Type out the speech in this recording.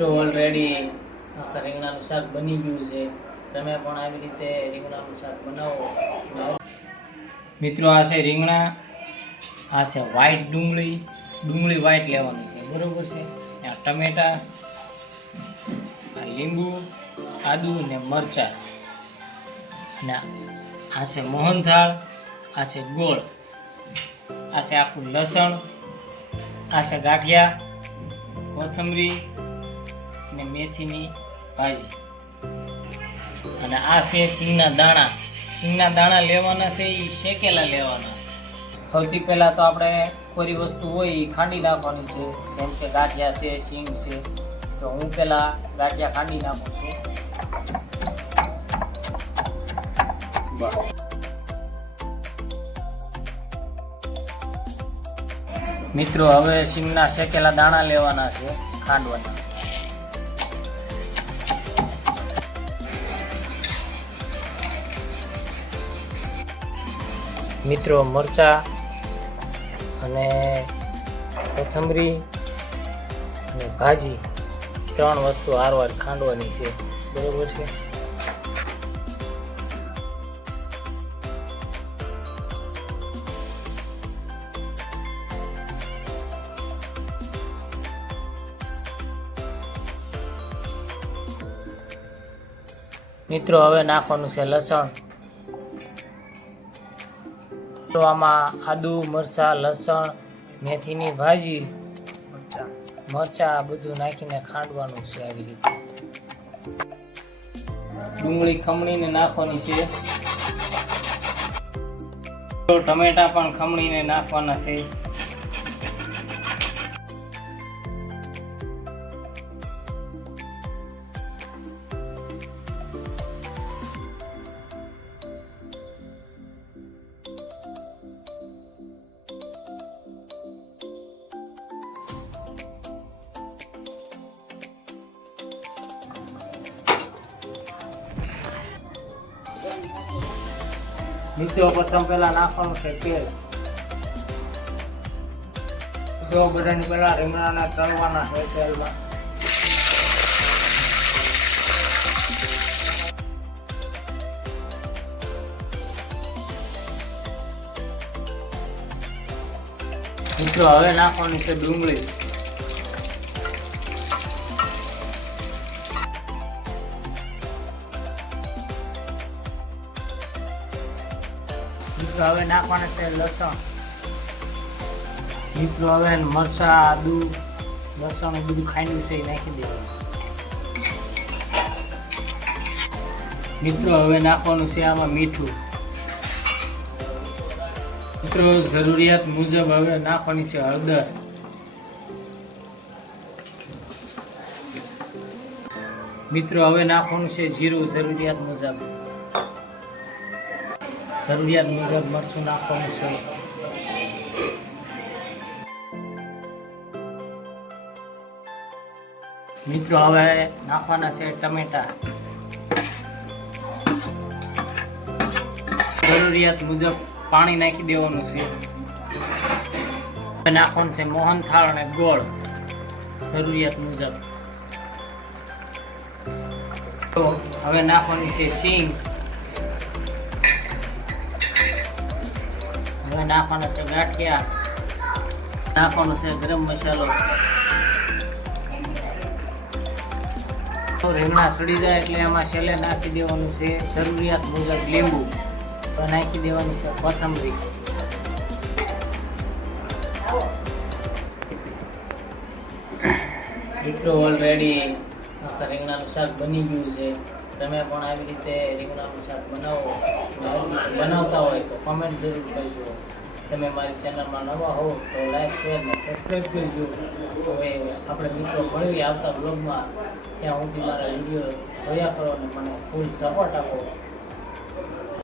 મિત્રો ઓલરેડી રીંગણાનું શાક બની ગયું છે. તમે પણ આવી રીતે રીંગણાનું શાક બનાવો. મિત્રો, આ છે રીંગણા, આ છે વ્હાઈટ ડુંગળી. ડુંગળી વ્હાઈટ લેવાની છે. બરોબર છે? આ ટમેટા, આ લીંબુ, આદુ ને મરચાં. અને આ છે મોહનથાળ, આ છે ગોળ. આ છે આખું લસણ, આ છે ગાંઠિયા, કોથમરી અને મેથીની ભાજી. અને આ છે સિંગના દાણા. સિંગના દાણા લેવાના છે એ શેકેલા લેવાના સૌથી પહેલાં તો આપણે કોઈ વસ્તુ હોય એ ખાંડી નાખવાની છે. જેમ કે ગાંઠિયા છે સિંગ છે. તો હું પહેલાં ગાંઠિયા ખાંડી નાખું છું. મિત્રો, હવે સિંગના શેકેલા દાણા લેવાના છે ખાંડવાના. મિત્રો, મરચા અને કોથમરી અને ભાજી ત્રણ વસ્તુ હારવાર ખાંડવાની છે. બરાબર છે? મિત્રો, હવે નાખવાનું છે લસણ. તો આમાં આદુ, મરચાં, લસણ, મેથીની ભાજી, મરચાં બધું નાખીને ખાંડવાનું છે આવી રીતે. ડુંગળી ખમણીને નાખવાની છે. ટમેટા પણ ખમણીને નાખવાના છે. મિત્રો પ્રથમ પહેલા નાખવાનું છે તેલ જો બધાની પહેલા રીંગણાને તળવાના છે તેલમાં. મિત્રો હવે નાખવાની છે ડુંગળી. મિત્રો હવે નાખવાના છે લસણ. મિત્રો હવે મરચા, આદુ, લસણ બધું ખાંડ્યું છે નાખી દેવાનું. મિત્રો, હવે નાખવાનું છે આમાં મીઠું. મિત્રો, જરૂરિયાત મુજબ હવે નાખવાની છે હળદર. મિત્રો, હવે નાખવાનું છે જીરું, જરૂરિયાત મુજબ. જરૂરિયાત મુજબ મરચું નાખવાનું છે. મિત્રો, હવે નાખવાના છે ટમેટા. જરૂરિયાત મુજબ પાણી નાખી દેવાનું છે. નાખવાનું છે મોહનથાળ અને ગોળ. જરૂરિયાત મુજબ. તો હવે નાખવાની છે સિંગ. હવે નાખવાના છે ગાંઠિયા. નાખવાનો છે ગરમ મસાલો. રીંગણા સડી જાય એટલે એમાં છેલ્લે નાખી દેવાનું છે જરૂરિયાત મુજબ લીંબુ. તો નાખી દેવાની છે કોથમરી. મિત્રો ઓલરેડી આખા રીંગણાનું શાક બની ગયું છે. તમે પણ આવી રીતે રીંગણાનું શાક બનાવો બનાવતા હોય તો કમેન્ટ જરૂર કરજો. તમે મારી ચેનલમાં નવા હો તો લાઈક શેર ને સબસ્ક્રાઈબ કરજો. હવે આપણે મિત્રો મળીએ આવતા બ્લોગમાં ત્યાં હું મારા વીડિયો જોયા કરો અને મને ફૂલ સપોર્ટ આપો.